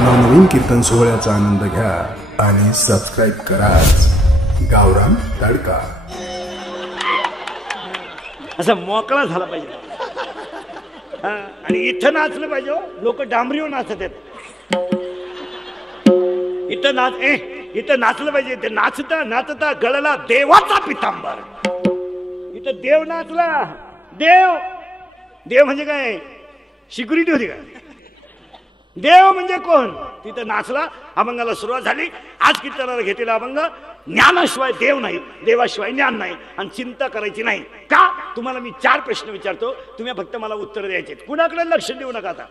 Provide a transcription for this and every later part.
नवनवीन कीर्तन सोहळ्याचा आनंद घ्या आणि सबस्क्राइब करा गावरान तडका। असा मोकळा झाला पाहिजे आणि इथं नाचलं पाहिजे। लोक डांबरीवर नाचत आहेत, इथं नाचलं पाहिजे। ते नाचता नाचता गळला देवाचा पितांबर। इथं देव नाचला। देव म्हणजे काय? सिक्युरिटी होती का? देव म्हणजे कोण? तिथं नाचला, अभंगाला सुरुवात झाली। आज कीर्तनाला घेतलेला अभंग ज्ञानाशिवाय देव नाही, देवाशिवाय ज्ञान नाही आणि चिंता करायची नाही। का? तुम्हाला मी 4 प्रश्न विचारतो, तुम्ही फक्त मला उत्तर द्यायचे। कुणाकडे लक्ष देऊ नका। आता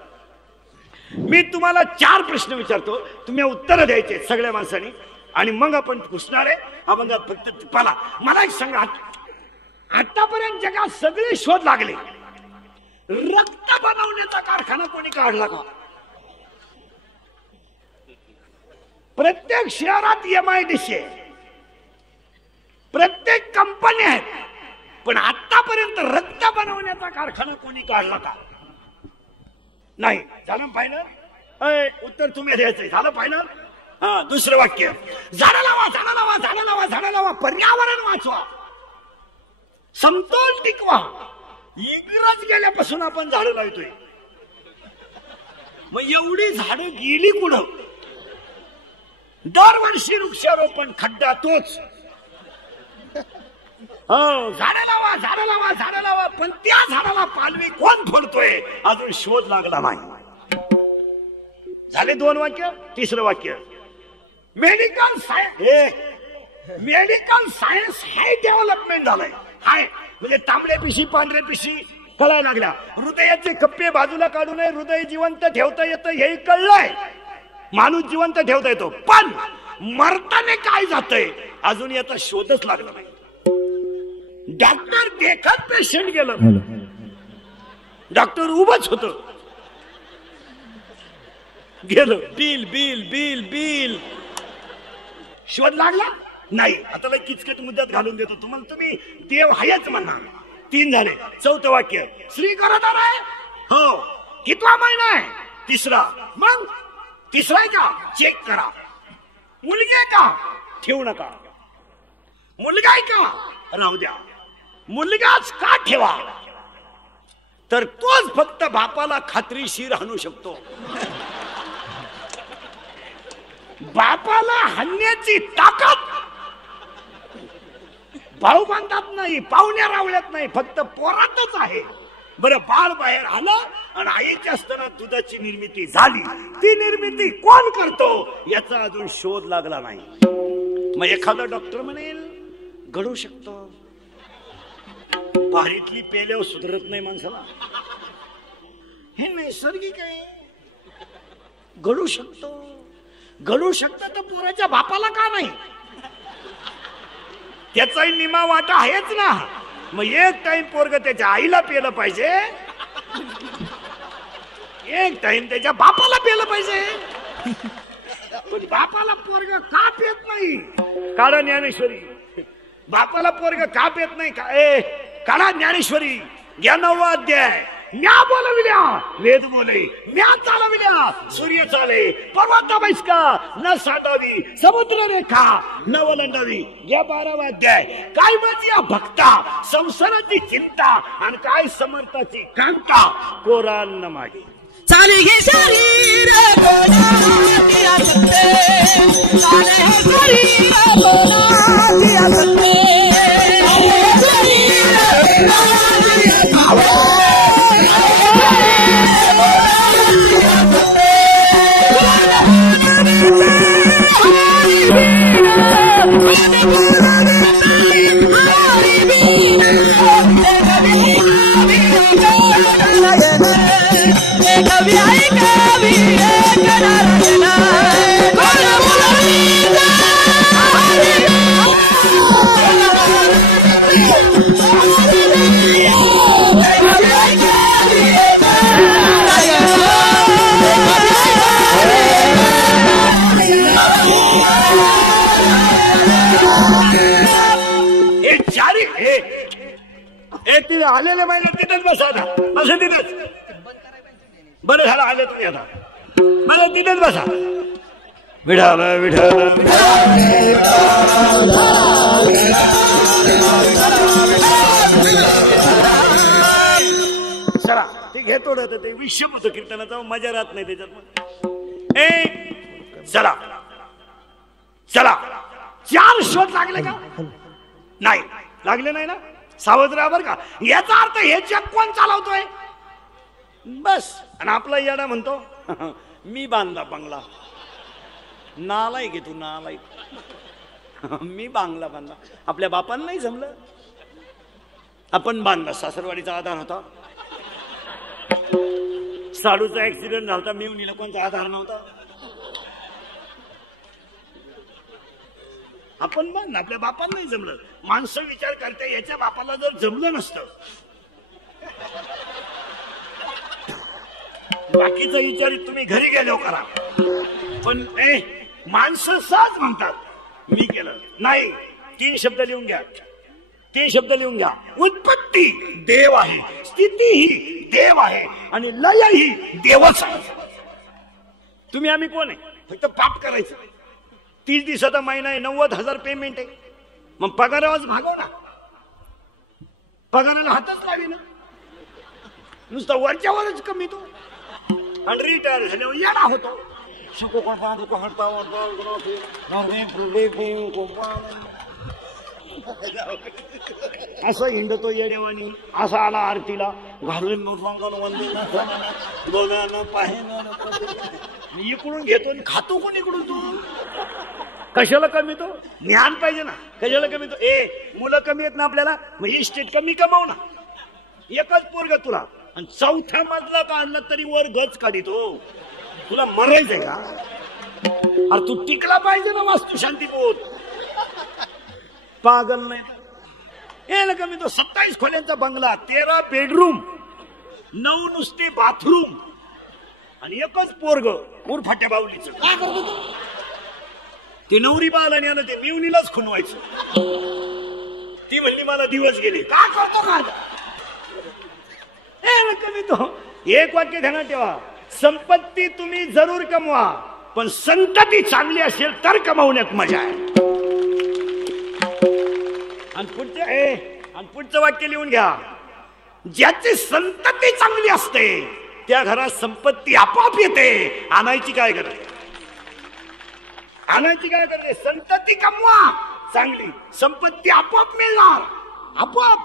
मी तुम्हाला 4 प्रश्न विचारतो, तुम्ही उत्तर द्यायचे सगळ्या माणसांनी आणि मग आपण पुसणार आहे अभंगात। फक्त मला एक सांगा, आतापर्यंत जगात सगळे शोध लागले, रक्त बनवण्याचा कारखाना कोणी काढला का? प्रत्येक शहरात MIDC आहे, प्रत्येक कंपनी आहेत, पण आतापर्यंत रक्त बनवण्याचा कारखाना कोणी काढला का? नाही। झालं फायनल? उत्तर तुम्ही द्यायचंय। झालं फायनल? हा, दुसरं वाक्य, झाडं लावा, झाडं लावा, झाडं लावा, झाडं लावा, पर्यावरण वाचवा, समतोल टिकवा। इंग्रज गेल्यापासून आपण झाडं लावतोय, मग एवढी झाडं गेली कुठं? दरवर्षी वृक्षारोपण, खड्डा तोच। झाडं लावा, झाडं लावा, झाडं लावा, पण त्या झाडाला पालवी कोण फोडतोय अजून शोध लागला नाही। झाले 2 वाक्य। तिसरं वाक्य, मेडिकल सायन्स हाय डेव्हलपमेंट झालंय। हाय म्हणजे तांबड्या पिशी पांढऱ्या पिशी कळायला लागल्या, हृदयाचे कप्पे बाजूला काढू नये, हृदय जिवंत ठेवता येतं हे कळलंय, माणूस जिवंत ठेवता येतो, पण मरताने काय जातंय अजून याचा शोधच लागला नाही। डॉक्टर देखत पेशंट गेलं, डॉक्टर उभंच होत, गेलं, बिल बिल बिल बिल, शोध लागला नाही। आता किचकट मुद्द्यात घालून देतो तुम्हाला, तुम्ही देव हायच म्हणा। 3 झाले। 4थं वाक्य, श्री गरोदर आहे, हो, कितवा महिना आहे? 3रा। मग 3रा आहे का? चेक करा। मुलगी आहे का? ठेवू नका। मुलगा आहे का? राहू द्या। मुलगाच का ठेवा? तर तोच फक्त बापाला खात्रीशीर आणू शकतो। बापाला हाणण्याची ताकद भाऊ बांधात नाही, पाहुण्या रावल्यात नाही, फक्त पोरातच आहे। बरं, बाळ बाहेर आलं आणि आईच्या असताना दुधाची निर्मिती झाली, ती निर्मिती कोण करतो याचा अजून शोध लागला नाही। मग एखादा डॉक्टर म्हणेल घडू शकतो, बारीतली पेल्यावर सुधरत नाही माणसाला, हे नैसर्गिक आहे, घडू शकतो। घडू शकतं तर पोराच्या बापाला का नाही? त्याचाही निमा वाटा आहेच ना। मग एक टाइम पोरग त्याच्या आईला पेलं पाहिजे, एक टाइम त्याच्या बापाला पेलं पाहिजे, पण बापाला पोरग का पेत नाही? काढा ज्ञानेश्वरी। बापाला पोरग का पेत नाही? काढा ज्ञानेश्वरी, घ्या 9वा अध्याय। म्या बोलविल्या वेद बोले, म्या चालविल्या सूर्य चाले, पर्वत बैसका न सांडावी, समुद्र रेखा न वलंडावी। घ्या 12वा अध्याय। काय माझी भक्ता संसाराची चिंता आणि काय समर्थाची कांता, कोरान न मागे। चाले घे शरीर कोणातिया सत्ते, चाले हे शरीर कोणातिया सत्ते, आलेले महिला तिथेच बसा, असं तिथेच बरं झालं आलं तुम्ही आता। बरं तिथेच बसा. विठाल विठाल चला ते घेतो ते विषम होतं कीर्तनाचा, मजा राहत नाही त्याच्यात. चला चला 4 शोध लागले का? नाही लागले नाही ना. सावध राहा बरं का. याचा अर्थ हे जग कोण चालवतोय? बस. आणि आपला येडा म्हणतो मी बांधला बंगला. नालायक आहे तू, नालायक. मी बांगला बांधला. आपल्या बापांना नाही जमलं, आपण बांधला. सासरवाडीचा आधार होता, साडूचा ऍक्सिडेंट झाला, मिवणीला कोणता आधार नव्हता, आपण बांधला. आपल्या बापांना नाही जमलं. माणसं विचार करते याच्या बापाला जर जमलं नसतं, बाकीचा विचार तुम्ही घरी गेलो करा. पण माणसं सहज म्हणतात मी केलं नाही. 3 शब्द लिहून घ्या. 3 शब्द लिहून घ्या. उत्पत्ती देव आहे, स्थिती ही देव आहे, आणि लय ही देवच आहे. तुम्ही आम्ही कोण आहे? फक्त पाप करायचं. 30 दिवसाचा महिना आहे, 90,000 पेमेंट आहे. मग पगारावर भागव ना. पगाराला हातच लावी ना. नुसता वरच्यावरच कमी तो. आणि रिटायर झाल्यावर येडा होतो. असं हिंडतो येडेवाणी. असा आला आरतीला घालून इकडून घेतो आणि खातो कोण इकडून? तू कशाला कमी? तो ज्ञान पाहिजे ना. कशाला कमी? तो मुलं कमी आहेत ना आपल्याला, म्हणजे इस्टेट कमी कमाव ना. एकच पोरग तुला, आणि 4था मजला काढला तरी वर गच काढितो. तुला मरायचंय का? अरे तू टिकला पाहिजे ना वास्तू शांतीपोत. पागल नाही तर कमी. तो 27 खोल्यांचा बंगला, 13 बेडरूम, 9 नुसते बाथरूम, आणि एकच पोरग उरफाट्या बावलीचं. काय करतो तू? ते नवरी बाळाने आलं, ते मिवणीलाच खुणवायचं. ती म्हणली मला दिवस गेले. काय करतो का? कमी. तो एक वाक्य ध्यानात ठेवा. संपत्ती तुम्ही जरूर कमवा, पण संतती चांगली असेल तर कमवण्यात मजा आहे. आणि पुढचं वाक्य लिहून घ्या. ज्याची संतती चांगली असते त्या घरात संपत्ती आपोआप येते. आणायची काय गरज? आणायची काय गरज? संतती कमवा चांगली, संपत्ती आपोआप मिळणार. आपोआप.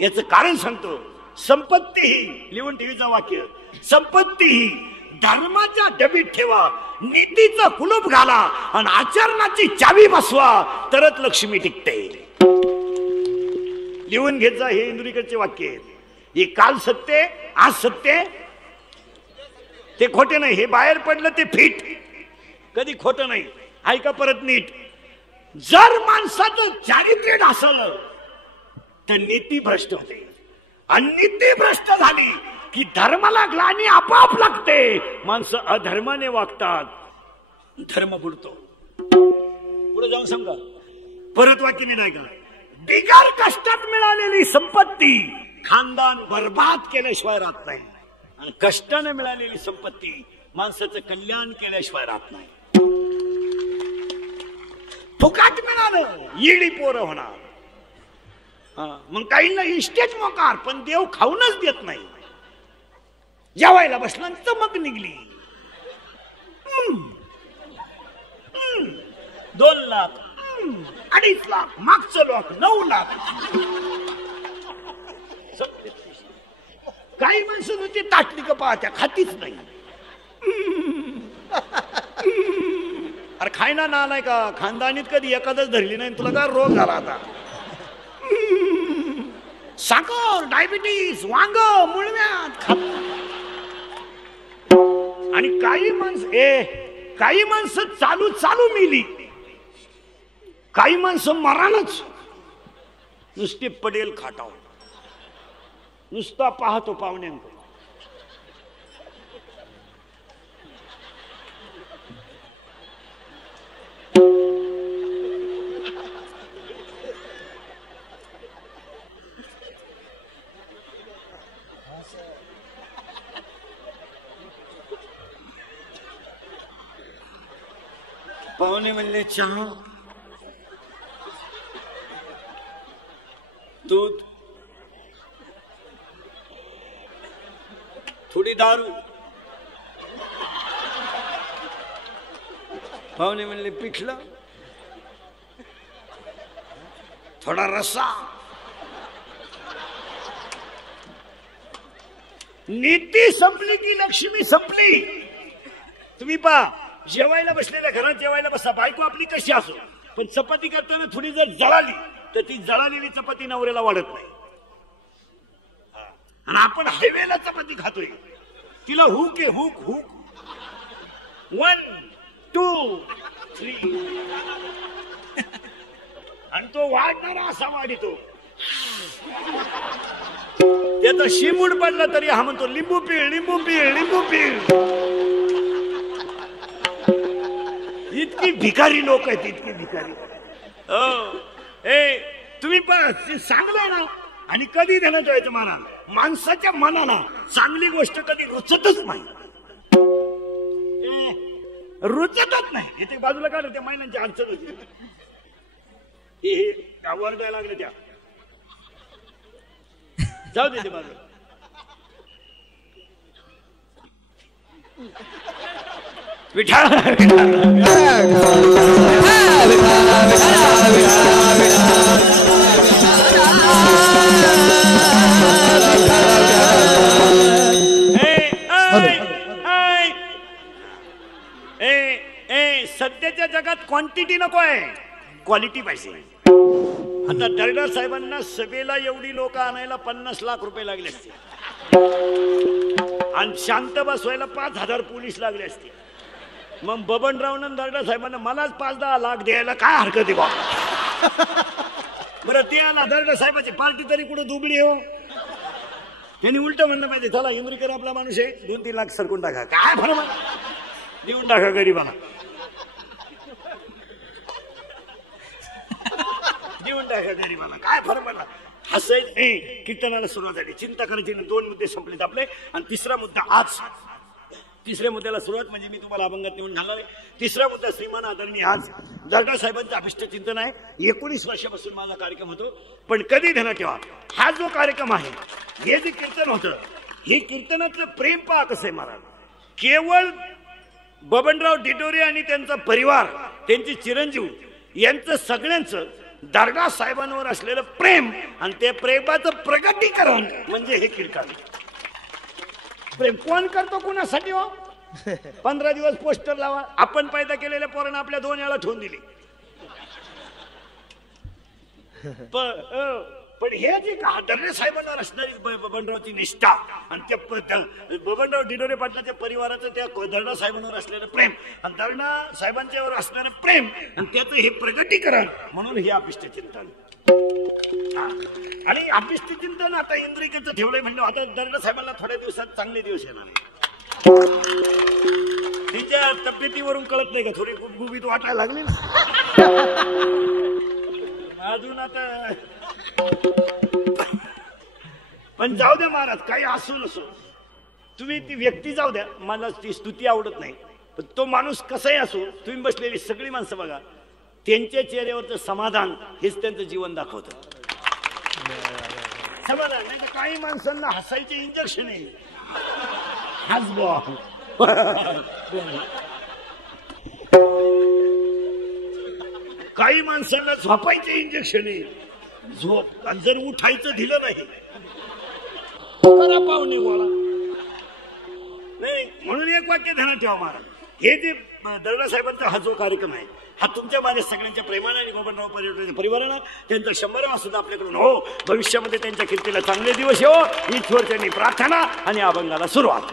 याचं कारण सांगतो. संपत्ती ही, लिहून ठेवीचं वाक्य, संपत्ती ही धर्माच्या डबीत ठेवा, नीतीचं कुलूप घाला, आणि आचरणाची चावी बसवा, तरच लक्ष्मी टिकते. लिहून घेत जा. हे इंदुरीकरचे वाक्य आहे. हे काल सत्य, आज सत्य, ते खोटे नाही. हे बाहेर पडलं ते फिट, कधी खोटं नाही. ऐका परत नीट. जर माणसाचं चारित्र्य ढासळलं तर नीती भ्रष्ट होते, आणि नीती भ्रष्ट झाली की धर्माला ग्लानी आपोआप लागते. माणसं अधर्माने वागतात, धर्म बुडतो. पुढे जाऊन सांगा. परत वाक्य मी नाही का. बिगर कष्टात मिळालेली संपत्ती खानदान बर्बाद केल्याशिवाय राहत नाही, आणि कष्टाने मिळालेली संपत्ती माणसाचं कल्याण केल्याशिवाय राहत नाही. फुकाट मिळालं येडी पोरं होणार. मग काहींना इस्टेट मोकार, पण देव खाऊनच देत नाही. जेवायला बसला चमक निघली. 2 लाख, 2.5 लाख, मागचं लोक 9 लाख. काही माणसं होती ताटली का पाहत्या, खातीच नाही. अरे खायना ना नाही का? खानदानीत कधी एखादच धरली नाही. तुला काय रोग झाला आता? साखर, डायबिटीस, वांग, मुळव्यात खात. आणि काही माणसं चालू चालू मेली. काही माणसं मरानच नुसते पडेल खाटाव, नुसता पाहतो पाहुण्यांक. पाहुणे म्हणले चहा, दूध, थोडी दारू. पाहुणे म्हणले पिठलं, थोडा रस्सा. नीती संपली की लक्ष्मी संपली. तुम्ही पहा, जेवायला बसलेल्या घरात जेवायला बसा, बायको आपली कशी असो, पण चपाती करताना थोडी जर जळाली तर ती जळालेली चपाती नवऱ्याला वाढत नाही. आणि आपण हायवेला चपाती खातोय, तिला हुक आहे, हुक हुक, 1 2 3 आणि तो वाढणारा असा वाढितो. त्याचा शिमूड पडला तरी हा म्हणतो लिंबू पीळ, लिंबू पीळ, लिंबू पीळ. इतकी भिकारी लोक आहेत, इतकी भिकारी. तुम्ही पण चांगलं ना, आणि कधी ध्यानात ठेवायचं मला, माणसाच्या मनाला चांगली गोष्ट कधी रुचतच नाही, रुचतच नाही. इथे बाजूला काढ, त्या महिलांची अडचण होती, वरडायला लागले त्या, जाऊ दे ते बाजूला. विठाळ सध्याच्या जगात क्वांटिटी नको आहे, क्वालिटी पाहिजे. आता दर्डा साहेबांना सभेला एवढी लोक आणायला 50 लाख रुपये लागले असते, आणि शांत बसवायला 5,000 पोलीस लागले असते. मग बबनरावनं दर्डा साहेबांना मलाच 5-10 लाख द्यायला काय हरकत आहे बा. बरं ते आला दर्डा साहेबाची पार्टी तरी कुठं दुबळी हो. त्यांनी उलट म्हणलं पाहिजे, चला इंद्रिकर आपला माणूस आहे, 2-3 लाख सरकून टाका, काय फरक देऊन टाका गरीबाला, देऊन टाका गरीबाला, काय फरक पडला. हसायचं. कीर्तनाला सुरुवात झाली, चिंता करायची, 2 मुद्दे संपलेत आपले. आणि तिसरा मुद्दा आज, तिसऱ्या मुद्द्याला सुरुवात म्हणजे मी तुम्हाला अभंगात नेऊन घालणार आहे. तिसरा मुद्दा श्रीमान आदरणीय आज दर्डा साहेबांचं अभिष्ट चिंतन आहे. 19 वर्षापासून माझा कार्यक्रम होतो, पण कधी ध्यानात ठेवा, हा जो कार्यक्रम आहे, हे जे कीर्तन होतं, हे कीर्तनातलं प्रेम पहा कसं आहे महाराज. केवळ बबनराव डिटोरे आणि त्यांचा परिवार, त्यांचे चिरंजीव यांचं सगळ्यांचं दर्डा साहेबांवर असलेलं प्रेम, आणि त्या प्रेमाचं प्रगटीकरण म्हणजे हे कीर्तन. प्रेम कोण करतो कोणासाठी हो? 15 दिवस पोस्टर लावा. आपण पैदा केलेल्या पोरांना आपल्या 2 वेळा ठेवून दिली. पण हे जे दर्डा साहेबांवर असणारी बबनरावची निष्ठा, आणि त्या बबनराव डिडोरे पाटलाच्या परिवाराचं त्या दर्डा साहेबांवर असलेलं प्रेम, आणि दर्डा साहेबांच्यावर असणारं प्रेम, आणि त्याचं हे प्रगटीकरण, म्हणून हे अभिष्ट चिंतन. आणि अभिष्ट चिंतन आता इंद्रिकेचं ठेवलंय म्हणलं, आता दर्डा साहेबांना थोड्या दिवसात चांगले दिवस येणार. तिच्या तब्येतीवरून कळत नाही का, थोडी गुबगुबीत वाटायला लागली अजून आता. पण जाऊ द्या महाराज, काही असो नसो, तुम्ही ती व्यक्ती जाऊ द्या, मला ती स्तुती आवडत नाही, पण तो माणूस कसाही असो, तुम्ही बसलेली सगळी माणसं बघा, त्यांच्या चेहऱ्यावरचं समाधान हेच त्यांचं जीवन दाखवतं. समाधान नाही तर काही माणसांना हसायचे इंजेक्शन आहे, हस बॉ. काही माणसांना झोपायचे इंजेक्शन आहे, झोप. आणि जर उठायचं दिलं नाही, करा पाहुणे गोळा. नाही, म्हणून एक वाक्य ध्यानात ठेवा महाराज, हे जे दर्डा साहेबांचा हा जो कार्यक्रम आहे, हा तुमच्या माझ्या सगळ्यांच्या प्रेमाने आणि बबनराव पर्यटनाच्या परिवारानं त्यांचा 100वा सुद्धा आपल्याकडून हो, भविष्यामध्ये त्यांच्या कीर्तीला चांगले दिवस येवो, ईश्वर त्यांनी प्रार्थना आणि अभंगाला सुरुवात.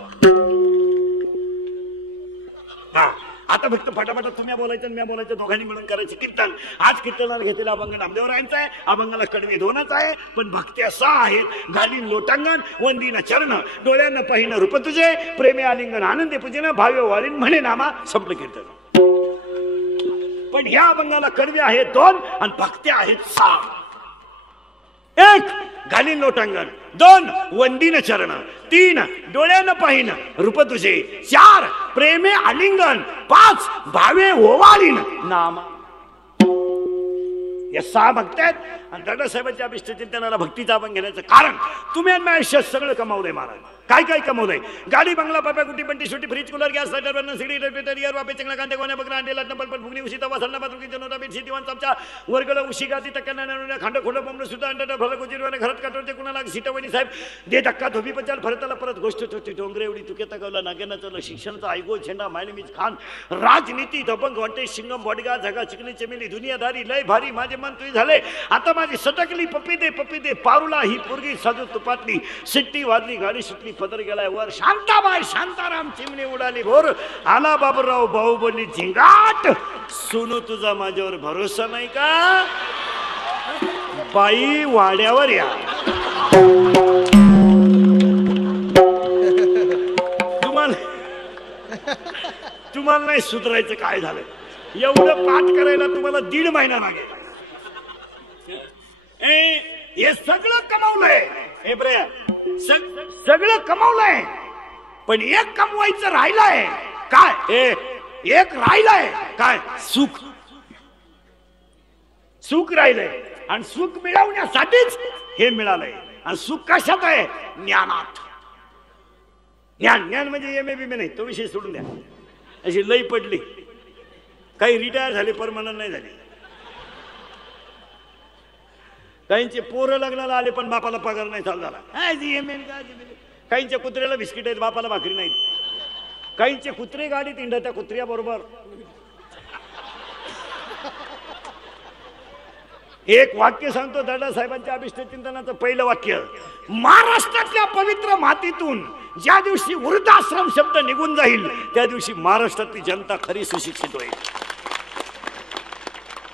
आता फक्त फटाफट तुम्ही बोलायचं आणि मी बोलायचं, दोघांनी मिळून करायचं कीर्तन. आज कीर्तनाला घेतलेला अभंग नामदेवरायांचा आहे, अभंगाला कडवे 2च आहे, पण भक्त्या 6 आहेत. घालीन लोटांगण, वंदीन चरण, डोळ्यांना पाहिन रूप तुझे, प्रेमे आलिंगन आनंदे पूजेन, भाव्य वारीन म्हणे नामा. संपलं कीर्तन. पण ह्या अभंगाला कडवे आहेत 2 आणि भक्त्या आहेत 6. एक घालीन लोटांगण, 2 वंदीन चरण, 3 डोळ्यानं पाहिन रूप तुझे, 4 प्रेमे आलिंगन, 5 भावे ओवाळीन नाम. या 6 भक्त आहेत. आणि दादासाहेबांच्या अभिष्टचिंतनाला भक्तीचा आपण घेण्याचं कारण तुम्ही आणि आयुष्यात सगळं कमावलंय महाराज. काय काय कमवलंय? गाडी, बंगला, पाप्या, कुटी, पंटी, छोटी, fridge, cooler, gas, lighter, burner, CD, refrigerator, वापे, चंगला, कांदे, गोण्या, बकरा, अंडे, लाटणं, पलपट, फुगणी, उशी, तवा, सल्ला, बाथरूम, किचन, नोटा, बेडशीट, दिवाण, चमचा, वर्गला, उशी, गादी, तक्क्यानं, खांड, खोड, बंबड, सुद्धा, अंडा, भरलं, गोजीरवाने, घरात काटवते, कुणाला सीटावणी साहेब दे धक्का, धोबी पंचाल, फरताला परत गोष्ट छोटी, डोंगरे एवढी तुके तकवला, नागेना चवलं, शिक्षणाचा आयगो, झेंडा, मायनेमीज खान, राजनीती, दबंग, वांटे, शिंगम, बॉडीगार्ड, झगा, चिकनी, चमेली, दुनियादारी, लय भारी, माझे मन तुझे झाले. आता माझी सटकली, पप्पी दे पारुला, ही पोरगी साजू तुपातली, सिट्टी वाजली, गाडी सुटली, पदर गेलाय वर, शांताबाई, शांताराम, चिमणी उडाली भोर, आला बाबूराव, बाहुबली, झिंगाट. सोनू, तुझा माझ्यावर भरोसा नाही का? बाई, वाड्यावर या. तुम्हाला नाही सुधारायचं. काय झालं? एवढं पाठ करायला तुम्हाला 1.5 महिना लागेल. हे सगळं कमावलंय, हे bre, सगळं कमावलंय, पण एक कमवायचं राहिलंय. काय? एक राहिलंय. काय? सुख. सुख राहिलंय. आणि सुख मिळवण्यासाठीच हे मिळालंय. आणि सुख कशात आहे? ज्ञानात. ज्ञान म्हणजे MA नाही, तो विषय सोडून द्या. अशी लई पडली, काही रिटायर झाले, परमनंट नाही झाले, काहींचे पोरं लग्नाला आले पण बापाला पगार नाही चालू झाला. काहींच्या कुत्र्याला बिस्किट आहेत, बापाला भाकरी नाहीत. काहींचे कुत्रे गाडीत इंडा, त्या कुत्र्या बरोबर. एक वाक्य सांगतो दादासाहेबांच्या अभिष्टचिंतनाचं पहिलं वाक्य. महाराष्ट्रातल्या पवित्र मातीतून ज्या दिवशी वृद्धाश्रम शब्द निघून जाईल त्या दिवशी महाराष्ट्रातली जनता खरी सुशिक्षित होईल.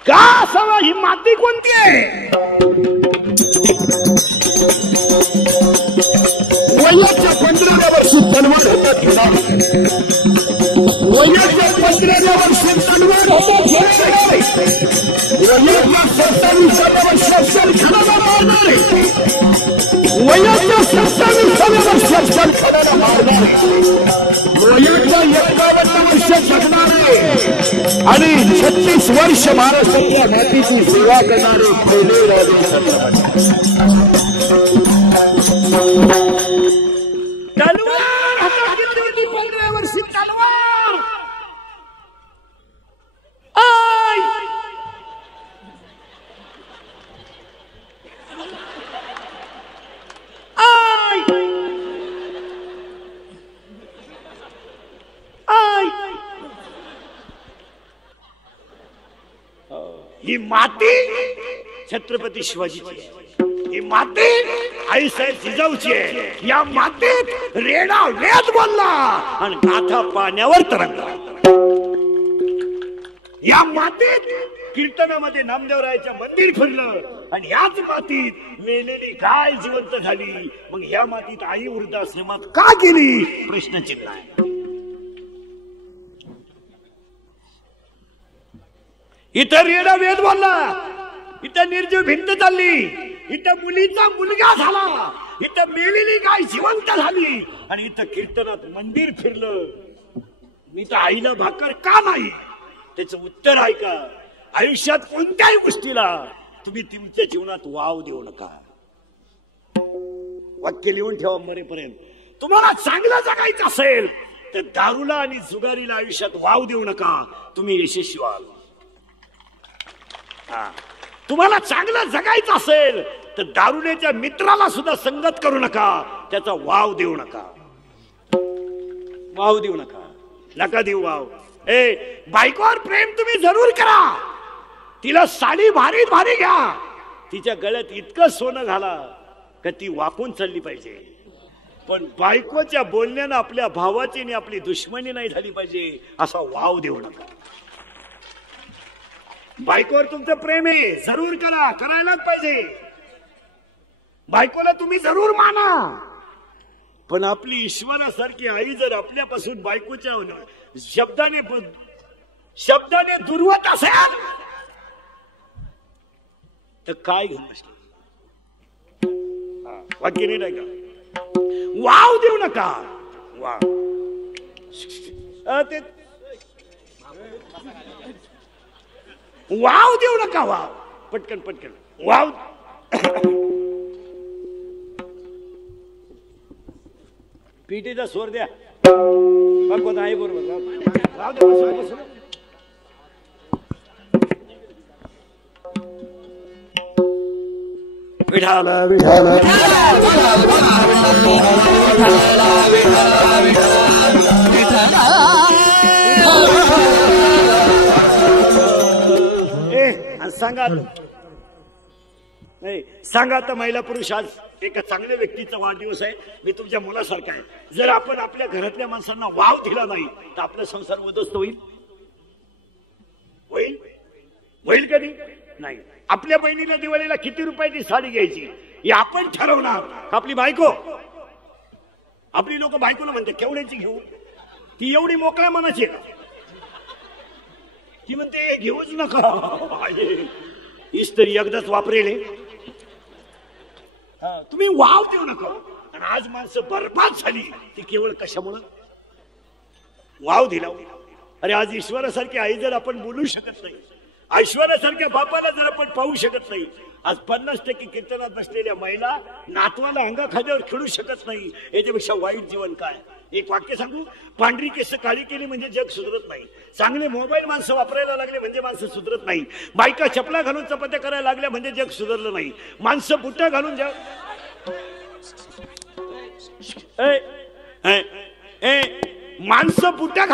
का असावा? ही माती कोणती आहे? वयाच्या 15व्या वर्षी तलवार हातात घेतला. वयाच्या 15व्या वर्षी तलवार हातात घेणारे, वयाच्या 27व्या वर्षात सरखानाला मारणारे, वयाच्या 27व्या वर्षात सरखानाला मारणारे, वयाच्या 51 वर्ष जगणारे आणि 36 वर्ष महाराष्ट्रातल्या मातीची सेवा करणारे पहिले तलवार हातात घेतली होती. 15व्या वर्षी तलवार. I I I. ही माती छत्रपती शिवाजीची आहे. ही माती आईसाहेब जिजाऊची आहे. या मातीत रेडा वेद बोलला आणि गाथा पाण्यावर तरंगला. या मातीत कीर्तनामध्ये नामदेवरायाच्या मंदिर फिरलं आणि याच मातीत मेलेली गाय जिवंत झाली. मग या मातीत आई वृद्धाश्रमात का गेली? प्रश्नचिन्ह आहे. इथं रेडा वेद बोलला, इथं निर्जीव भिंत चालली, इथं मुलीचा मुलगा झाला, इथं मेलेली गाय जिवंत झाली आणि इथं कीर्तनात मंदिर फिरलं. इथं आईला भाकर का नाही? त्याचं उत्तर आहे का? आयुष्यात कोणत्याही गोष्टीला तुम्ही तुमच्या जीवनात वाव देऊ नका. वाक्य लिहून ठेवा मरेपर्यंत. तुम्हाला चांगलं जगायचं असेल तर दारूला आणि जुगारीला आयुष्यात वाव देऊ नका, तुम्ही यशस्वी व्हाल. तुम्हाला चांगलं जगायचं असेल तर दारुड्याच्या मित्राला सुद्धा संगत करू नका, त्याचा वाव देऊ नका. वाव देऊ नका, नका देऊ वाव. बायकोवर प्रेम तुम्ही जरूर करा, तिला साडी भारी भारी घ्या, तिच्या गळ्यात इतकं सोनं घाला का ती वाकून चालली पाहिजे. पण बायकोच्या बोलण्यानं आपल्या भावाची आणि आपली दुश्मनी नाही झाली पाहिजे, असा वाव देऊ नका. बायकोवर तुमचं प्रेम आहे, जरूर करा, करायलाच पाहिजे. बायकोला तुम्ही जरूर माना, पण आपली ईश्वरासारखी आई जर आपल्यापासून बायकोच्या शब्दाने दुर्वत असेल तर काय घेऊन बसले? वाक्य नीट आहे का? वाव देऊ नका. वाव ते वाव देऊ नका. वाव पटकन पटकन वाव. पीटीचा स्वर द्या. कोण आहे बरोबर? वाव द्या. विठाला विठाला सांगा नाही. सांगा आता महिला पुरुष आज एका चांगल्या व्यक्तीचा वाढदिवस आहे. मी तुमच्या मुलासारखा आहे. जर आपण आपल्या घरातल्या माणसांना वाव दिला नाही तर आपला संसार उद्ध्वस्त होईल. होईल होईल कधी नाही. आपल्या बहिणीला दिवाळीला किती रुपयाची साडी घ्यायची हे आपण ठरवणार. आपली बायको, आपली लोक बायकोला म्हणते केवढ्याची घेऊ. ती एवढी मोकळ्या मनाची आहे. ती म्हणते घेऊच नका. इस्त्री एकदाच वापरेल. तुम्ही वाव देऊ नका. आणि आज माणसं बरबाद झाली ती केवळ कशामुळं? वाव दिला. अरे आज ईश्वरासारखी आई जर आपण बोलू शकत नाही, ऐश्वर्यासारख्या बापाला जर आपण पाहू शकत नाही, आज 50% कीर्तनात बसलेल्या महिला नातवाला अंगा खाद्यावर खेळू शकत नाही, याच्यापेक्षा वाईट जीवन काय? एक वाक्य सांगू, पांढरी केस काळी केली म्हणजे जग सुधरत नाही. चांगले मोबाईल माणसं वापरायला लागले म्हणजे माणसं सुधरत नाही. बायका चपला घालून चपात्या करायला लागल्या म्हणजे जग सुधरलं नाही. माणसं बुट्ट्या घालून माणसं बुट्ट्या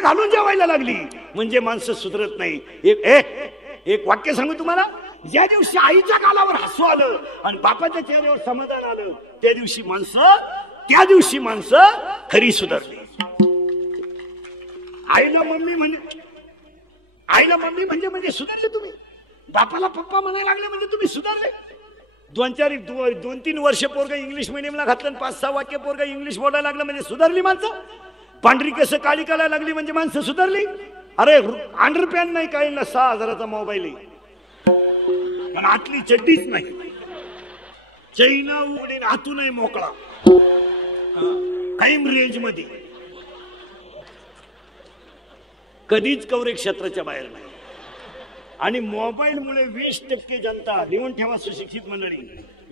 घालून जेवायला लागली म्हणजे माणसं सुधरत नाही. एक वाक्य सांगू तुम्हाला, ज्या दिवशी आईच्या गालावर हसू आलं आणि बापाच्या चेहऱ्यावर समाधान आलं त्या दिवशी माणसं खरी सुधारली. आईला मम्मी म्हणजे सुधारले तुम्ही. बापाला पप्पा म्हणायला लागले म्हणजे तुम्ही सुधारले. 2-3 वर्ष पोरगा इंग्लिश मिडियमला घातलं, 5-6 वाक्य पोरगा इंग्लिश बोलायला लागलं म्हणजे सुधारली माणसं. पांढरी केस काळी करायला लागली म्हणजे माणसं सुधारली. अरे अंडरपॅन नाही, काही ना 6,000चा मोबाईल आहे पण आतली चड्डीच नाही. चैन उघडीन आतूनही मोकळा, कायम रेंज मध्ये, कधीच कवरे क्षेत्राच्या बाहेर नाही. आणि मोबाईलमुळे 20% जनता, लिहून ठेवा सुशिक्षित मंडळी,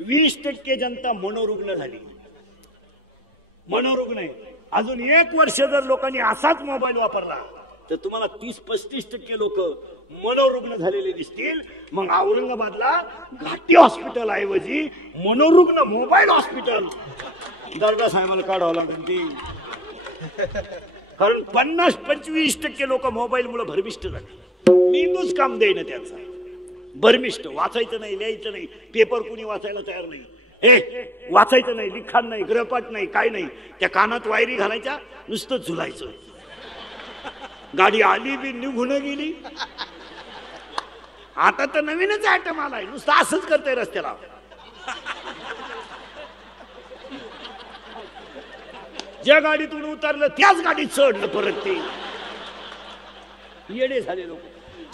20% जनता मनोरुग्ण झाली. मनोरुग्ण आहे. अजून 1 वर्ष जर लोकांनी असाच मोबाईल वापरला तर तुम्हाला 30-35% लोक मनोरुग्ण झालेले दिसतील. मग औरंगाबादला घाटी हॉस्पिटल ऐवजी मनोरुग्ण मोबाईल हॉस्पिटल दर्गा साहेबाला काढावं लागेल ती. कारण 50-25% लोक मोबाईल मुळे भरमिष्ट झाले. मेंदूच काम देईन त्यांचा. भरमिष्ट, वाचायचं नाही, लिहायचं नाही, पेपर कुणी वाचायला तयार नाही. वाचायचं नाही, लिखाण नाही, गृहपाठ नाही, काय नाही. त्या कानात वायरी घालायच्या, नुसतं झुलायचं. गाडी आली बी निघून गेली. आता तर नवीनच आयटम आलाय, नुसतं असंच करतंय रस्त्याला. ज्या गाडीतून उतरलं त्याच गाडीत चढलं परत. ते येडे झाले लोक.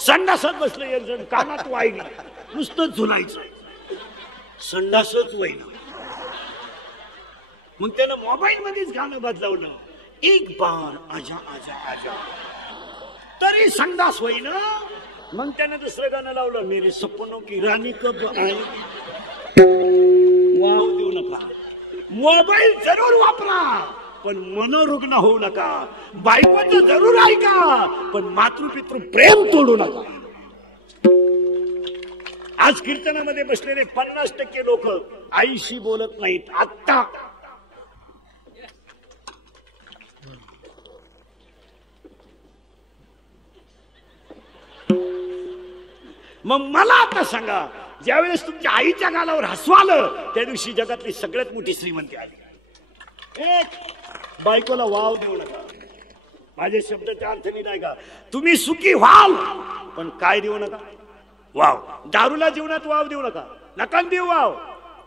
संडासात बसलं एक जण, कानात वायरी, नुसतं झुलायचं, संडासच वैना. मग त्यानं मोबाईल मध्येच गाणं बदलावलं, एक बार आजा आजा आजा, तरी संडास होईना. मग त्यानं दुसरं गाणं लावलं, मेरे सपनों की रानी कब आएगी. वाव देऊ नका. मोबाईल जरूर वापरा पण मनोरुग्ण होऊ नका. बायकोचं जरूर ऐका पण मातृपितृ प्रेम तोडू नका. आज कीर्तनामध्ये बसलेले 50% लोक आईशी बोलत नाहीत. आत्ता मग मला आता सांगा, ज्यावेळेस तुमच्या आईच्या गालावर हसू आलं त्या दिवशी जगातली सगळ्यात मोठी श्रीमंती आली. बायकोला वाव देऊ नका. माझे शब्दाच्या अर्थ नाही का, तुम्ही सुखी व्हाल पण काय देऊ नका? वाव. दारूला जीवनात वाव देऊ नका. नका देऊ वाव.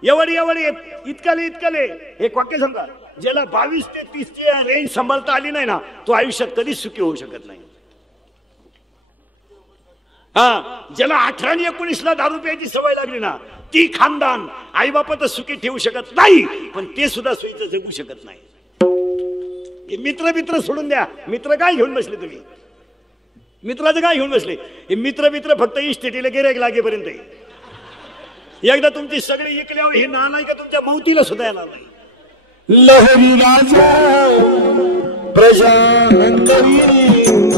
एवढी इतकले एक वाक्य सांगा, ज्याला 22 ते 30 ची रेंज सांभाळता आली नाही ना, तो आयुष्यात कधीच सुखी होऊ शकत नाही. ज्याला 18 आणि 19 ला दारू प्यायची सवय लागली ना, ती खानदान आई बापा तर सुखी ठेवू शकत नाही, पण ते सुद्धा सोयीचं जगू शकत नाही. हे मित्र सोडून द्या. मित्र काय घेऊन बसले तुम्ही? मित्राचं काय घेऊन बसले? हे मित्र फक्त इस्टेटीला गिऱ्हाईक लागेपर्यंत. एकदा तुमची सगळी इकल्यावर हे नालाय का तुमच्या मौतीला सुद्धा येणार नाही. लहरी राजा प्रशांतरी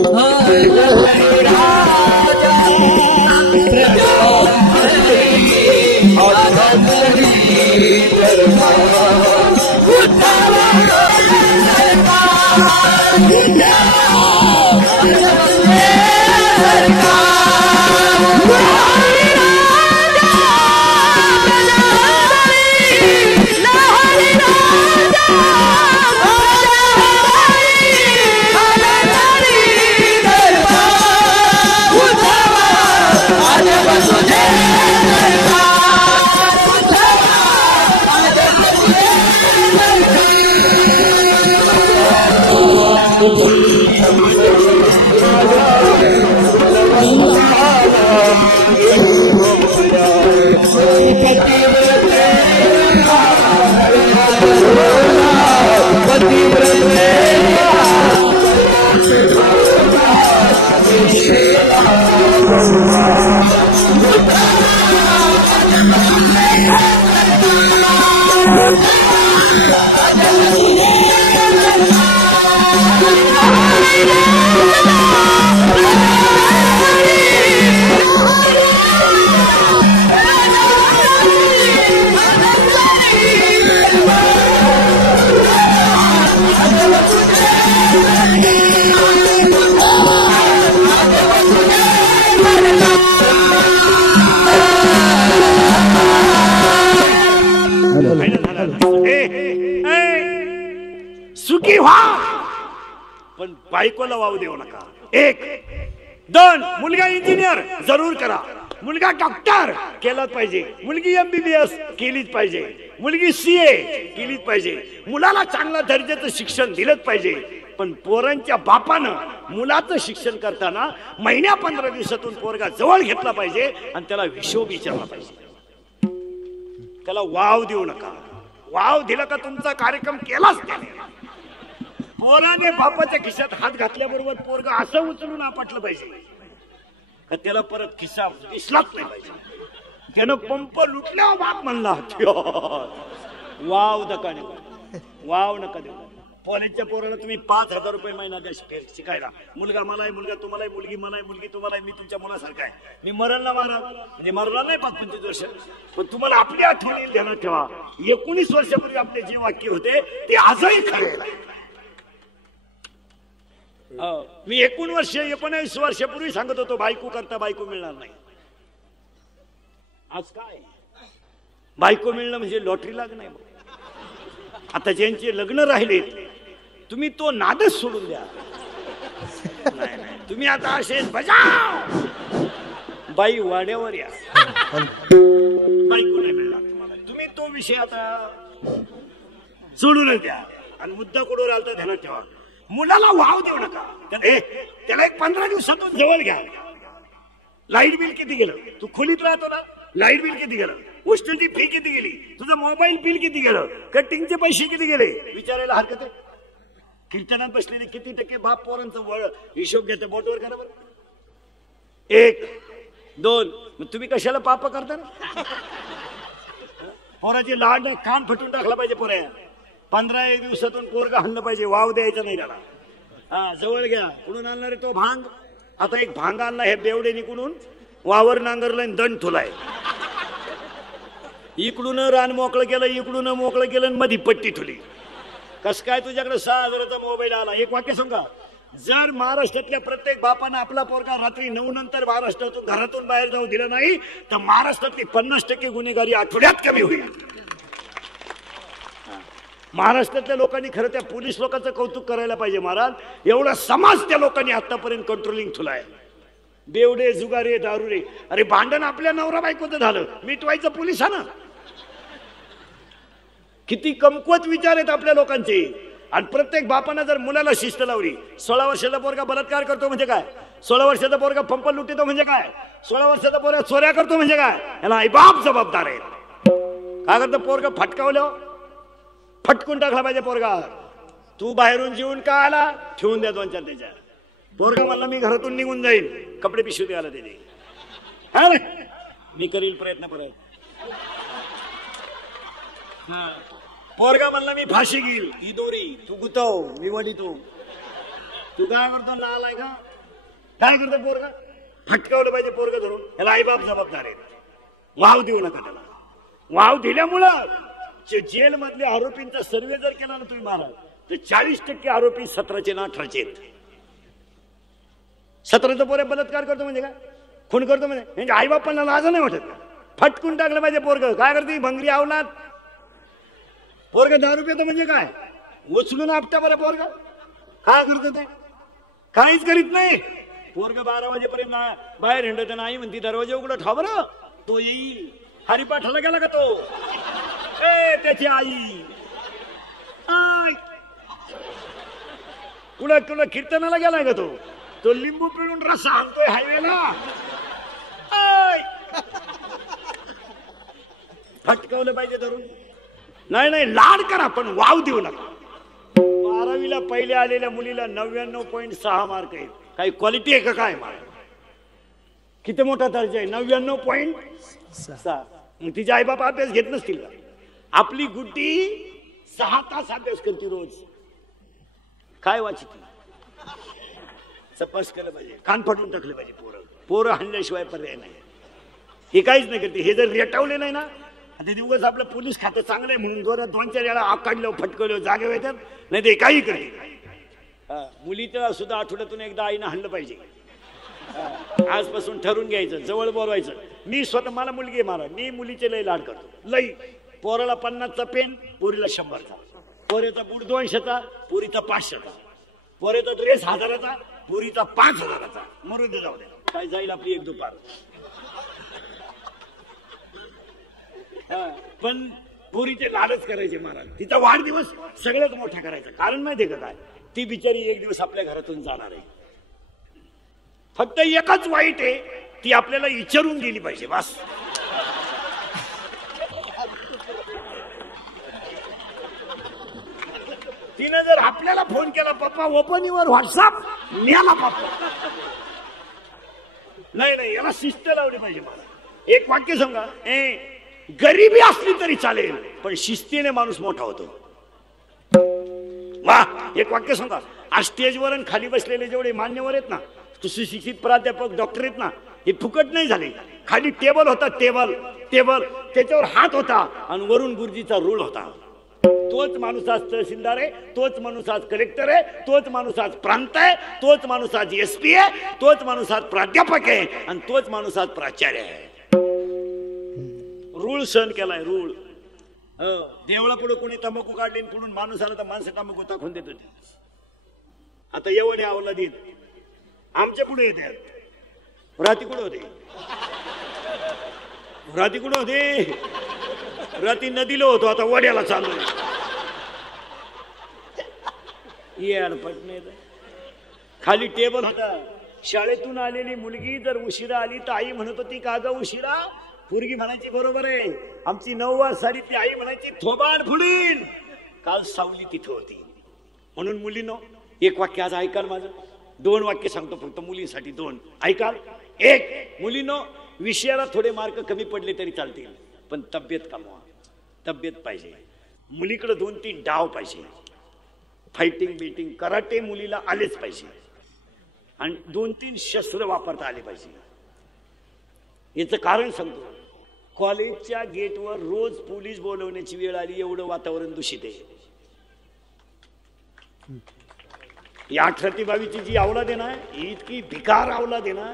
लहरी राजा सुखी व्हा, पण बायकोला वाव देऊ नका. 1 2 मुलगा इंजिनियर जरूर करा, मुलगा डॉक्टर केलाच पाहिजे, मुलगी MBBS केलीच पाहिजे, मुलगी CA केलीच पाहिजे, मुलाला चांगल्या दर्जाचं शिक्षण दिलंच पाहिजे. पण पोरांच्या बापानं मुलाचं शिक्षण करताना महिन्या 15 दिवसातून पोरगा जवळ घेतला पाहिजे आणि त्याला हिशोब विचारला पाहिजे. त्याला वाव देऊ नका. वाव दिला का तुमचा कार्यक्रम केलाच नाही. पोराने बापाच्या खिशात हात घातल्याबरोबर पोरगा असं उचलून आपटलं पाहिजे का त्याला परत खिसा दिसलाच नाही पाहिजे. त्यानं पंप लुटल्यावर बाप म्हणला वाव नका देऊ, वाव नका देऊ. कॉलेजच्या पोराला तुम्ही 5,000 रुपये महिना द्या शिकायला. मुलगा मला आहे, मुलगा तुम्हाला आहे, मुलगी मला आहे, मुलगी तुम्हाला आहे, मी तुमच्या मुलासारखा आहे, मी मरण ना मारा म्हणजे मरणार नाही 5-25 वर्ष, पण तुम्हाला आपली आठवण येईल ध्यानात ठेवा. 19 वर्षापूर्वी आपले जे वाक्य होते ते आजही खरे. मी 19 वर्षापूर्वी सांगत होतो बायको करता बायको मिळणार नाही. आज काय बायको मिळणं म्हणजे लॉटरी लागणार. आता ज्यांचे लग्न राहिले तुम्ही तो नादच सोडून द्या. नाही तुम्ही आता असेच बजाव बाई वाड्यावर या. बायको नाही मिळणार तुम्हाला, तुम्ही तो विषय आता सोडूनच द्या. आणि मुद्दा कुठवर आलता ध्यानात ठेवा. मुलाला वाव देऊ नका. त्याला 15 दिवसातून जवळ घ्या. लाईट बिल किती गेलं? तू खोलीत राहतो ना, लाईट बिल किती गेलं? उष्णती फी किती गेली? तुझं मोबाईल बिल किती गेलं? कटिंगचे पैसे किती गेले? विचारायला हरकत आहे? कीर्तनात बसलेले किती टक्के बाप पोरांचं वळ हिशोब घेते बोटवर करा बरं. 1 2 मग तुम्ही कशाला पाप करता ना? पोराची लाड कान फटून टाकला पाहिजे. पोऱ्या 15 दिवसातून पोरगा हाणलं पाहिजे. वाव द्यायचा नाही त्याला. हा जवळ घ्या. कुठून आणणार आहे तो भांग? आता एक भांग आणला हे बेवडे निकडून वावर नांगरला दंड ठोलाय. इकडून रान मोकळं केलं, इकडून मोकळं केलं, मध्ये पट्टी ठुली. कस काय तुझ्याकडे 6,000चा मोबाईल आला? एक वाक्य सांगा. जर महाराष्ट्रातल्या प्रत्येक बापानं आपला पोरगा रात्री 9 नंतर महाराष्ट्रातून घरातून बाहेर जाऊ दिलं नाही तर महाराष्ट्रातली 50% गुन्हेगारी आठवड्यात कमी होईल. महाराष्ट्रातल्या लोकांनी खरं त्या पोलीस लोकांचं कौतुक करायला पाहिजे. महाराज एवढा समाज त्या लोकांनी आतापर्यंत कंट्रोलिंग ठेवलाय. बेवडे जुगारे दारुरे. अरे भांडण आपल्या नवरा बायकोचं झालं, मिटवायचं पोलिसांना. किती कमकुवत विचार आहेत आपल्या लोकांचे. आणि प्रत्येक बापानं जर मुलाला शिस्त लावली, 16 वर्षाचा पोरगा बलात्कार करतो म्हणजे काय? 16 वर्षाचा पोरगा पंप लुटतो म्हणजे काय? 16 वर्षाचा पोरगा चोऱ्या करतो म्हणजे काय, याला आईबाप जबाबदार आहे. काय करतो पोरगा फटकावलं, फटकून टाकला पाहिजे पोरगा. तू बाहेरून जेवून का आला, ठेवून द्या 2-4 त्याच्या. पोरगा म्हणला मी घरातून निघून जाईल, कपडे पिशवी द्यायला त्याने, मी करील प्रयत्न परत. पोरगा म्हणला मी फाशी घेईल, ही दोरी तू गुतव, मी वडी तू काय करतो, नालाय का काय करतो पोरगा, फटकावलं पाहिजे पोरगा धरून, याला आईबाप जबाबदार आहे. वाव देऊ नका त्याला. वाव दिल्यामुळं जेल मधल्या आरोपींचा सर्वे जर केला ना तुम्ही महाराज, तर 40% आरोपी 17चे ना 18चे. 17चं पोरे बलात्कार करतो म्हणजे काय, खून करतो म्हणजे आई बापांना लाज नाही वाटत. फटकून टाकलं पाहिजे पोरग. काय करते भंगरी आवलात, पोरग दारू पितो म्हणजे काय, उचलून आपटा बरं पोरग. काय करत ते, काहीच करीत नाही. पोरग 12 वाजेपर्यंत बाहेर हिंडत नाही म्हणती दरवाजा उघडा ठा बरं, तो येईल. हरिपाठाला गेला का तो, त्याची आई कुणा कीर्तनाला गेलाय का तो लिंबू पिळून रस्सा आणतोय हायवेला. फटकावलं पाहिजे धरून. नाही लाड करा पण वाव देऊ नका. 12वीला पहिले आलेल्या मुलीला 99.6 मार्क आहेत. काही क्वालिटी आहे का काय मार्क, किती मोठा दर्जा आहे, 99.6. मग तिचे आईबाप अभ्यास घेत नसतील का. आपली गुड्डी 6 तास अभ्यास करते रोज. काय वाचते, तपास केलं पाहिजे, कान फाटून टाकले पाहिजे. पोरं हाणल्याशिवाय पर्याय नाही. हे काहीच नाही करते. हे जर रेटावले नाही ना, ते दिवस आपलं पोलीस खातं चांगलं आहे म्हणून जोरात 2-4 वेळा आकाडलं फटकलं जागे येतात, नाही ते काही करते. मुलीचं सुद्धा आठवड्यातून एकदा आईनं हाणलं पाहिजे. आजपासून ठरवून घ्यायचं, जवळ बोलवायचं. मी स्वतः, मला मुलगी आहे महाराज, मी मुलीचे लई लाड करतो. लई पोराला 50चा पेन, पोरीला 100चा. पोरेचा बूट 200चा, पोरीचा 500चा. पोरेचा ड्रेस 1000चा, पोरीचा 5000चा. मरून दे, जाऊ दे, काय जाईल आपली एक दुपार. पण पोरीचे लाडच करायचे महाराज. तिचा वाढदिवस सगळ्यात मोठा करायचा. कारण माहितीये का काय, ती बिचारी एक दिवस आपल्या घरातून जाणार आहे. फक्त एकच वाईट आहे, ती आपल्याला विचारून गेली पाहिजे बस. तिनं जर आपल्याला फोन केला, पप्पा ओपनिंगवर व्हॉट्सअप न्याला पप्पा, नाही याला शिस्त लावली पाहिजे मला. एक वाक्य सांगा, गरिबी असली तरी चालेल पण शिस्तीने माणूस मोठा होतो. वा, एक वाक्य सांगा. आज स्टेजवर आणि खाली बसलेले जेवढे मान्यवर आहेत ना, सुशिक्षित प्राध्यापक डॉक्टर आहेत ना, हे फुकट नाही झाले. खाली टेबल होता, टेबल त्याच्यावर हात होता आणि वरून गुरुजीचा रूळ होता. तोच माणूस आज तहसीलदार आहे, तोच माणूस आज कलेक्टर आहे, तोच माणूस आज प्रांत आहे, तोच माणूस आज SP आहे, तोच माणूस आज प्राध्यापक आहे आणि तोच माणूस आज प्राचार्य आहे. रूळ सहन केलाय, रूळ. देवळा पुढे कोणी तंबाखू काढली, पुढून माणूस आला तर माणसं तंबाखू टाकून देत होते. आता एवढे आवला देत आमच्या पुढे येते. राती कुठे होते, राती नदीला होतो, आता वड्याला चालू आहे. खाली टेबल होता. शाळेतून आलेली मुलगी जर उशिरा आली तर आई म्हणत होती का ग उशिरा, पोरगी म्हणायची बरोबर आहे. आमची 9वार साडीतली आई म्हणायची थोबाड फुडीन. काल सावली तिथं होती. म्हणून मुलीनो, एक वाक्य आज ऐकाल माझं. 2 वाक्य सांगतो फक्त मुलींसाठी, 2 ऐकाल. एक, मुलीनो, विषयाला थोडे मार्क कमी पडले तरी चालतील पण तब्येत कमवा. तब्येत पाहिजे. मुलीकडे 2-3 डाव पाहिजे. फायटिंग बिटिंग कराटे मुलीला आलेच पाहिजे आणि 2-3 शस्त्र वापरता आले पाहिजे. याचं कारण सांगतो. कॉलेजच्या गेटवर रोज पोलीस बोलवण्याची वेळ आली, एवढं वातावरण दूषित आहे. या 18-22ची जी अवलाद आहे ना, इतकी भिकार अवलाद आहे ना,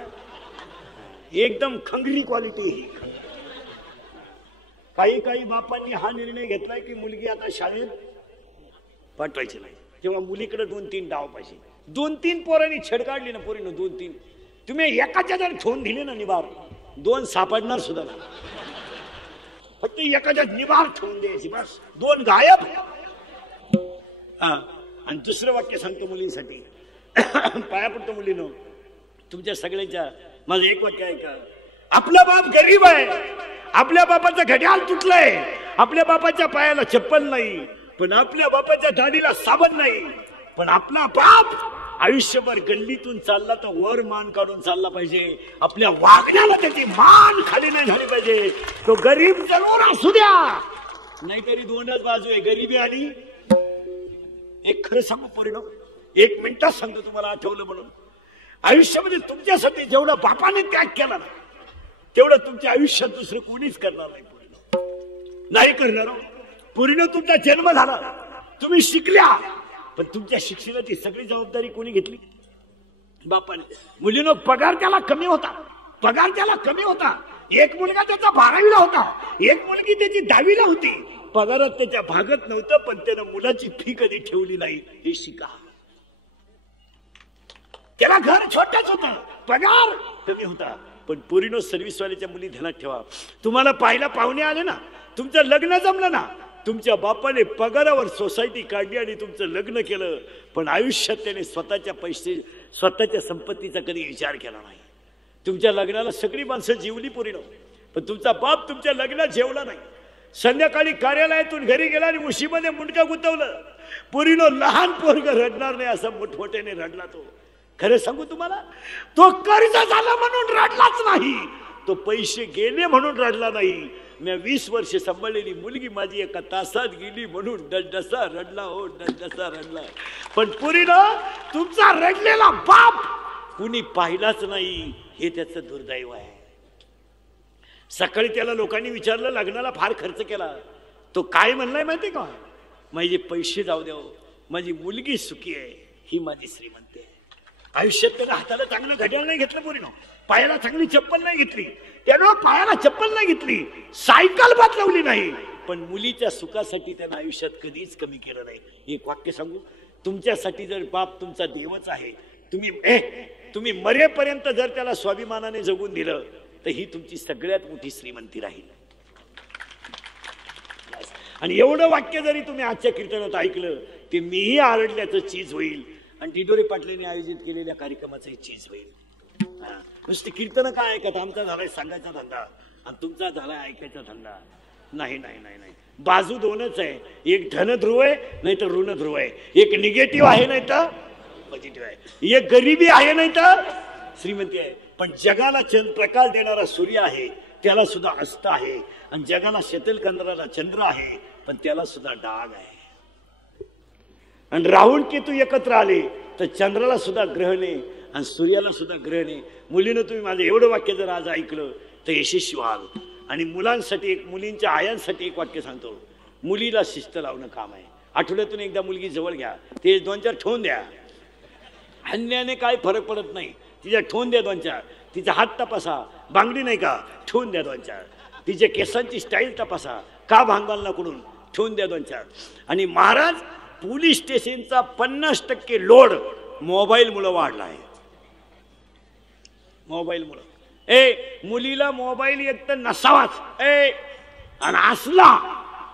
एकदम खंगरी क्वालिटी. काही बापांनी हा निर्णय घेतलाय की मुलगी आता शाळेत पाठवायची नाही, तेव्हा मुलीकडे 2-3 डाव पाहिजे. 2-3 पोरांनी छेड काढली ना, पोरीनं 2-3, तुम्ही एकाच्या जर ठेवून दिले ना निबार, 2 सापडणार सुद्धा नाही. फक्त एकाच्या निबार ठेवून द्यायची बस, 2 गायब. आणि दुसरं वाक्य सांगतो मुलींसाठी, पाया पडतो मुलीनो तुमच्या सगळ्यांच्या. माझं एक वाक्य ऐका. आपला बाप गरीब आहे, आपल्या बापाचं घड्याळ तुटलंय, आपल्या बापाच्या पायाला चप्पल नाही, पण आपल्या बापाच्या दाढीला साबण नाही. पण आपला बाप आयुष्यभर गल्लीतून चालला तर वर मान काढून चालला पाहिजे, आपल्या वागण्याला त्याची मान खाली नाही झाली पाहिजे. तो गरीब जरूर असू द्या, नाहीतरी दोनच बाजू आहे, गरिबी आणि एक. खरं सांगू परिणाम, 1 मिनिटात सांगतो तुम्हाला आठवलं म्हणून. आयुष्यामध्ये तुमच्यासाठी जेवढा बापाने त्याग केला ना, तेवढं तुमच्या आयुष्यात दुसरं कोणीच करणार नाही. नाही करणार. पूर्ण तुमचा जन्म झाला, तुम्ही शिकल्या, पण तुमच्या शिक्षणाची सगळी जबाबदारी कोणी घेतली? बापाने. मुलीनं पगार त्याला कमी होता, पगार त्याला कमी होता. एक मुलगा त्याचा 12वीला होता, एक मुलगी त्याची 10वीला होती. पगारात त्याच्या भागत नव्हतं, पण त्यानं मुलाची फी कधी ठेवली नाही. हे शिका. त्याला घर छोटच होतं, पगार कमी होता, पण पोरीनो सर्व्हिसवाल्याच्या मुली ध्यानात ठेवा. तुम्हाला पाहायला पाहुणे आले ना, तुमचं लग्न जमलं ना, तुमच्या बापाने पगारावर सोसायटी काढली आणि तुमचं लग्न केलं, पण आयुष्यात त्याने स्वतःच्या पैसे, स्वतःच्या संपत्तीचा कधी विचार केला नाही. तुमच्या लग्नाला सगळी माणसं जेवली पोरीनो, पण तुमचा बाप तुमच्या लग्नात जेवला नाही. संध्याकाळी कार्यालयातून घरी गेला आणि उशीमध्ये मुंडकं गुंतवलं. पोरीनो, लहान पोरग रडणार नाही असं मोठमोठ्याने रडला तो. खरं सांगू तुम्हाला, तो कर्ज झाला म्हणून रडलाच नाही, तो पैसे गेले म्हणून रडला नाही. मी 20 वर्ष सांभाळलेली मुलगी माझी एका तासात गेली म्हणून डसडसा रडला. हो, डसडसा रडला. पण पुरीनं तुमचा रडलेला बाप कुणी पाहिलाच नाही, हे त्याचं दुर्दैव आहे. सकाळी त्याला लोकांनी विचारलं, लग्नाला फार खर्च केला. तो काय म्हणलाय माहिती का? माझे पैसे जाऊ द्या, माझी मुलगी सुखी आहे, ही माझी श्रीमंती आहे. आयुष्यात त्याला हाताला चांगलं घड्याळ नाही घेतलं पोरीनो, पायाला चांगली चप्पल नाही घेतली, त्यानं पायाला चप्पल नाही घेतली, सायकल बदलवली नाही, पण मुलीच्या सुखासाठी त्यानं आयुष्यात कधीच कमी केलं नाही. एक वाक्य सांगू, तुमच्यासाठी जर बाप तुमचा देवच आहे, तुम्ही मरेपर्यंत जर त्याला स्वाभिमानाने जगून दिलं, तर ही तुमची सगळ्यात मोठी श्रीमंती राहील. आणि एवढं वाक्य जरी तुम्ही आजच्या कीर्तनात ऐकलं, ते मीही आरडल्याचं चीज होईल आणि दिडोरे पाटलेने आयोजित केलेल्या कार्यक्रमाचं चीज होईल. नुसती कीर्तन काय ऐकत, आमचा झालाय सांगायचा धंदा आणि तुमचा झालाय ऐकायचा धंदा. नाही नाही नाही नाही, बाजू दोनच आहे, एक धन ध्रुव आहे नाही तर ऋण ध्रुव आहे, एक निगेटिव्ह आहे नाही तर पॉझिटिव्ह आहे, एक गरिबी आहे नाही तर श्रीमंती आहे. पण जगाला प्रकाश देणारा सूर्य आहे, त्याला सुद्धा अस्त आहे, आणि जगाला शीतल करणारा चंद्र आहे, पण त्याला सुद्धा डाग आहे. आणि राहुल केतू एकत्र आले तर चंद्राला सुद्धा ग्रहण आहे आणि सूर्याला सुद्धा ग्रहण आहे. मुलीनं तुम्ही माझं एवढं वाक्य जर आज ऐकलं तर यशस्वी व्हाल. आणि मुलांसाठी एक, मुलींच्या आयांसाठी एक वाक्य सांगतो, मुलीला शिस्त लावणं काम आहे. आठवड्यातून एकदा मुलगी जवळ घ्या, ते 2-4 ठेवून द्या, अन्याने काय फरक पडत नाही. तिच्या ठेवून द्या 2-4, तिचा हात तपासा, बांगडी नाही का, ठेवून द्या 2-4, तिच्या केसांची स्टाईल तपासा, का भांगाल कडून, ठेवून द्या 2-4. आणि महाराज, पोलीस स्टेशनचा 50% लोड मोबाईल मुळे वाढला आहे. मोबाईल मुळे. मुलीला मोबाईल एक तर नसावाच, आणि असला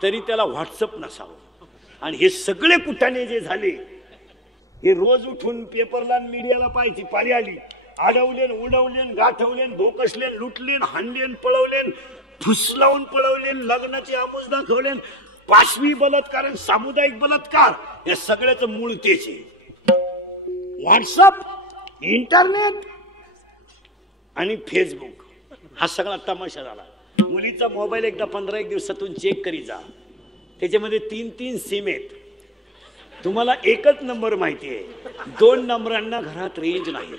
तरी त्याला व्हॉट्सअप नसावं. आणि हे सगळे कुठाने जे झाले, हे रोज उठून पेपरला मीडियाला पाहायची पाळी आली. अडवलेन, उडवलेन, गाठवलेन, भोकसलेन, लुटलेन, हाणलेन, पळवलेन, फुसलावून पळवलेन, लग्नाची आमुज दाखवलेन, 5वी बलात्कार, सामुदायिक बलात्कार, या सगळ्याचं मूळ तेच आहे. व्हॉट्सअप, इंटरनेट आणि फेसबुक, हा सगळा तमाशा झाला. मुलीचा मोबाईल एकदा 15 दिवसातून चेक करी जा, त्याच्यामध्ये 3-3 सिम आहेत. तुम्हाला एकच नंबर माहिती आहे, 2 नंबरांना घरात रेंज नाही.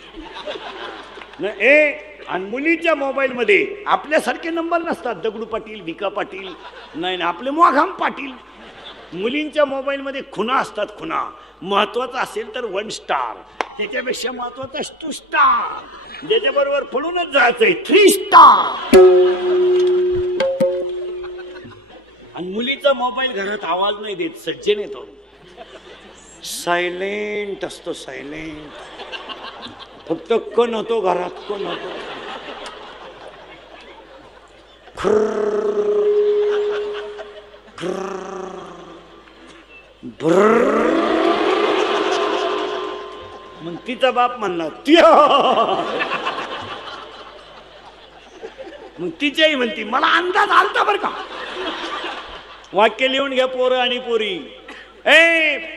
आणि मुलीच्या मोबाईल मध्ये आपल्यासारखे नंबर नसतात, दगडू पाटील, भिका पाटील, नाही ना, आपले मोघाम पाटील. मुलींच्या मोबाईल मध्ये खुणा असतात. खुणा महत्वाचा असेल तर 1 स्टार, त्याच्यापेक्षा महत्वाचा 2 स्टार, ज्याच्याबरोबर पळूनच जायचंय 3 स्टार. आणि मुलीचा मोबाईल घरात आवाज नाही देत, सज्जन येतो, सायलेंट असतो, सायलेंट. फक्त कण होतो घरात, कण होतो. मग तिचा बाप म्हणला, मग तिच्याही म्हणती मला अंदाज आलता बर का. वाक्य लिहून घ्या पोरं आणि पोरी.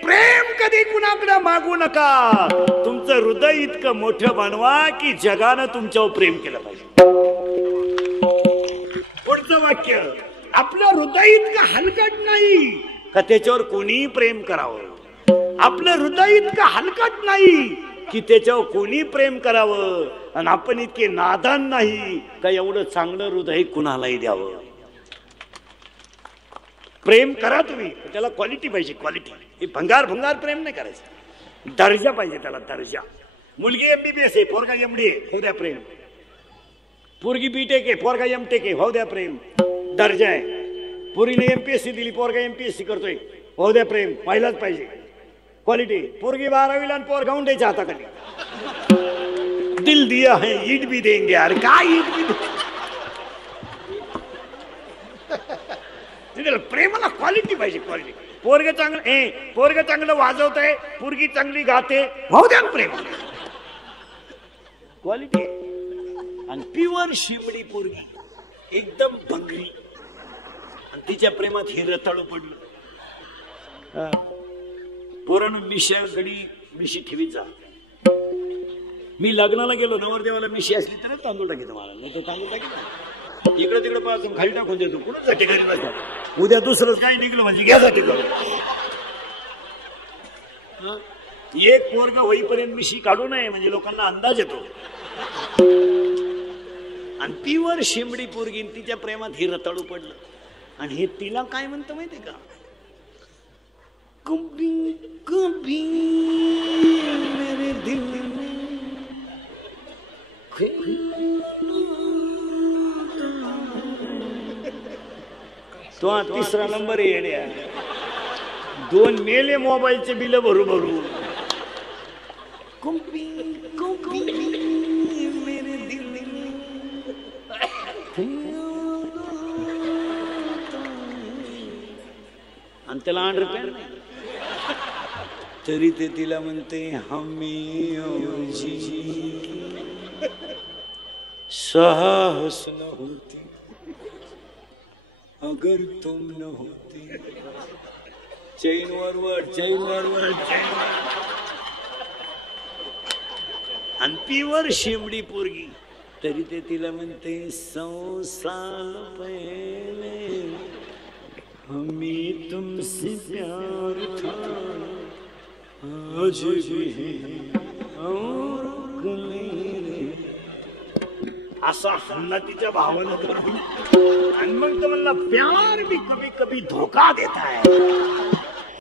प्रेम कधी कुणाकडे मागू नका. तुमचं हृदय इतकं मोठं बनवा की जगानं तुमच्यावर प्रेम केलं पाहिजे. पुढचं वाक्य आपलं हृदय इतकं हलकट नाही का त्याच्यावर कोणी प्रेम करावं. आपलं हृदय इतकं हलकट नाही की त्याच्यावर कोणी प्रेम करावं. आणि आपण इतके नादान नाही का एवढं चांगलं हृदय कुणालाही द्यावं. प्रेम करा तुम्ही, त्याला क्वालिटी पाहिजे. क्वालिटी हे भंगार प्रेम नाही करायचं. दर्जा पाहिजे त्याला, दर्जा. मुलगी MBBS आहे, पोरगा MD आहे, हो द्या प्रेम. पोरगी BTech आहे, पोरगा MTech आहे, हो द्या प्रेम. दर्जा आहे. पोरीने MPSC दिली, पोरगा MPSC करतोय, हो द्या प्रेम. पाहिलाच पाहिजे क्वालिटी. पोरगी 12वीला आणि पोरगा उंडायच्या हाताखाली. दिल दिया है ईट भी देंगे. यार काय ईट भी प्रेमाला क्वालिटी पाहिजे. क्वालिटी. पोरग चांगलं वाजवत आहे, पोरगी चांगली गाते, हो द्या प्रेम. क्वालिटी. आणि प्युअर शिमडी पोरगी एकदम भंगरी आणि तिच्या प्रेमात हे रताळू पडलं. पोरानं मिशी ठेवीत जा. मी लग्नाला गेलो, नवरदेवाला मिशी असली तर तांदूळ टाकीत मला, नाही तर तांदूळ टाकीत इकडे तिकडे पाहतो, खाली टाकून देतो. कुणासाठी घरी बसतात. उद्या दुसरंच काही निघलं म्हणजे घ्यासाठी करू. एक पोरगा होईपर्यंत मिशी काढू नये म्हणजे लोकांना अंदाज येतो. आणि प्युअर शिमडी पोरगी तिच्या प्रेमात हे रताळू पडलं. आणि हे तिला काय म्हणतं माहितीये का. कभी कभी मेरे दिल में तो हा 3रा नंबर आहे येड्या. 2 मेले मोबाईलचे बिल भरू. कभी कभी मेरे दिल में आणि त्याला अंडरपॅन्ट नाही तरी ते तिला म्हणते हमें साहस न होती अगर तुम न होती. चैन वरवर. आणि प्युअर शिमडी पोरगी तरी ते तिला म्हणते 100 साल पहले हमें तुमसे प्यार था आज भी और असा हल्ला तिच्या भावानं करून. आणि मग तो म्हणला प्यार भी कभी कभी धोखा देता है.